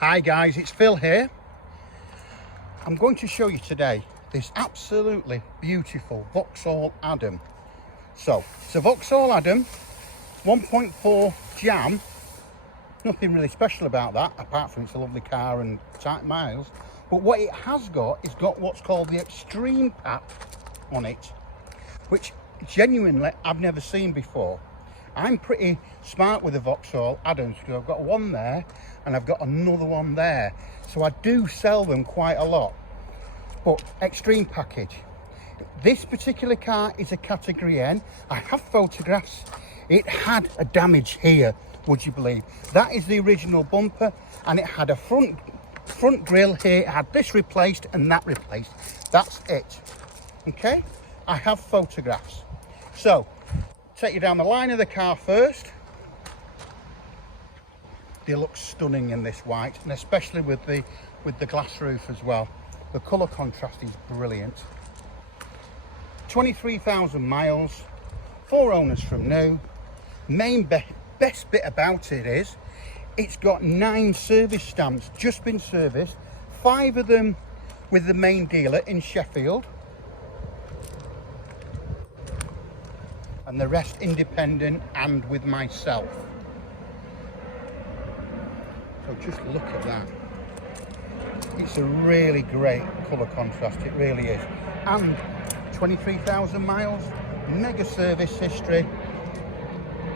Hi guys, it's Phil here. I'm going to show you today this absolutely beautiful Vauxhall Adam. So, it's a Vauxhall Adam 1.4 Jam. Nothing really special about that, apart from it's a lovely car and tight miles. But what it has got is got what's called the Extreme Pack on it, which genuinely I've never seen before. I'm pretty smart with the Vauxhall Adams because I've got one there and I've got another one there. So I do sell them quite a lot. But extreme package. This particular car is a category N. I have photographs. It had a damage here, would you believe? That is the original bumper, and it had a front grille here. It had this replaced and that replaced. That's it. Okay? I have photographs. So, take you down the line of the car first. They look stunning in this white, and especially with the glass roof as well. The colour contrast is brilliant. 23,000 miles, 4 owners from new. Best bit about it is it's got 9 service stamps just been serviced, 5 of them with the main dealer in Sheffield, and the rest independent and with myself. So just look at that. It's a really great colour contrast, it really is. And 23,000 miles, mega service history,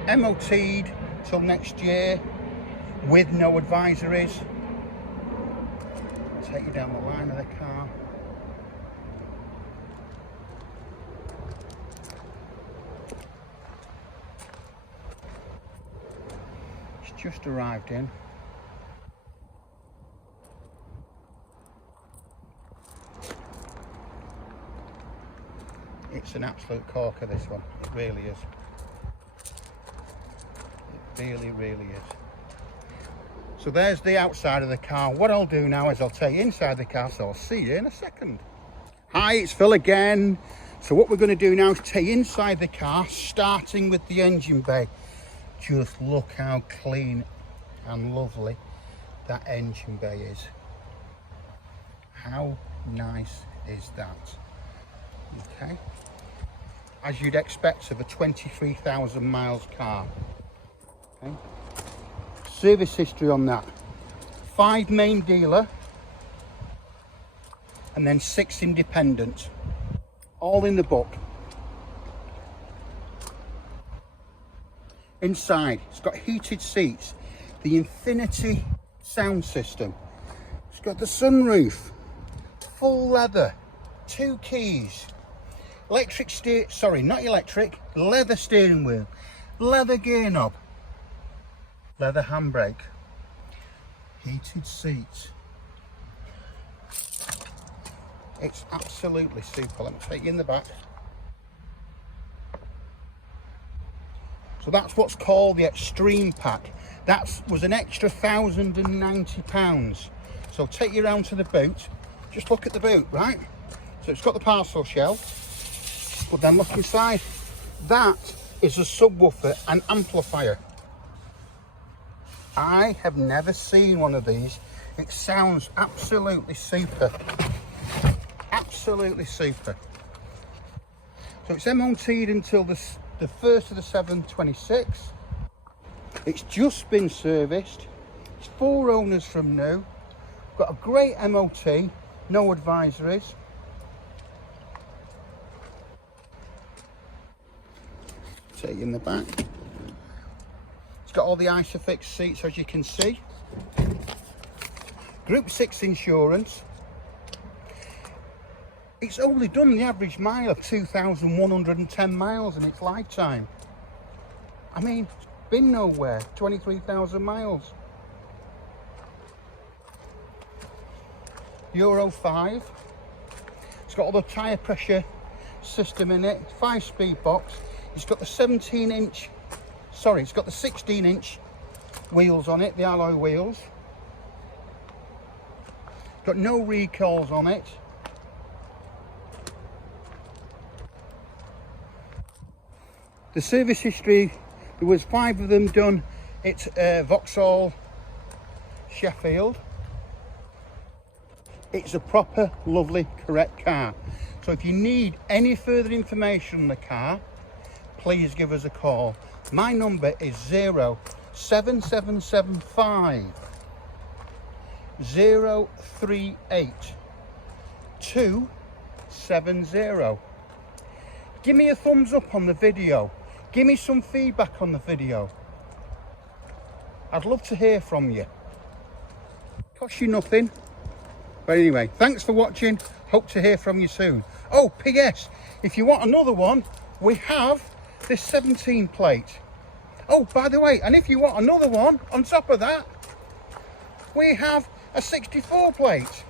MOT'd till next year with no advisories. Take you down the line of the car. It's just arrived in. It's an absolute corker, this one. It really is. It really is. So there's the outside of the car. What I'll do now is I'll take you inside the car, so I'll see you in a second. Hi, it's Phil again. So what we're going to do now is take you inside the car, starting with the engine bay. Just look how clean and lovely that engine bay is. How nice is that? Okay. As you'd expect of a 23,000 miles car. Okay. Service history on that: 5 main dealer and then 6 independent, all in the book. Inside it's got heated seats, the Infinity sound system, it's got the sunroof, full leather, 2 keys, leather steering wheel, leather gear knob, leather handbrake, heated seats. It's absolutely super. Let me take you in the back. So that's what's called the Extreme Pack. That was an extra £1,090. So take you around to the boot. Just look at the boot, right? So it's got the parcel shelf. But then look inside. That is a subwoofer and amplifier. I have never seen one of these. It sounds absolutely super. Absolutely super. So it's MOT'd until the 1st of the 7th, 26. It's just been serviced. It's 4 owners from new. Got a great MOT, no advisories. Take you in the back. It's got all the Isofix seats, as you can see. Group 6 insurance. It's only done the average mile of 2,110 miles in its lifetime. I mean, it's been nowhere. 23,000 miles. Euro 5. It's got all the tyre pressure system in it. 5-speed box. It's got the 16-inch wheels on it, the alloy wheels. Got no recalls on it. The service history, there was 5 of them done at Vauxhall Sheffield. It's a proper, lovely, correct car. So if you need any further information on the car, please give us a call. My number is 07775 038 270. Give me a thumbs up on the video. Give me some feedback on the video. I'd love to hear from you. Cost you nothing. But anyway, thanks for watching. Hope to hear from you soon. Oh, PS, if you want another one, we have this 17 plate. Oh, by the way, and if you want another one on top of that, we have a 64 plate.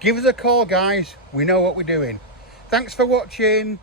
Give us a call, guys. We know what we're doing. Thanks for watching.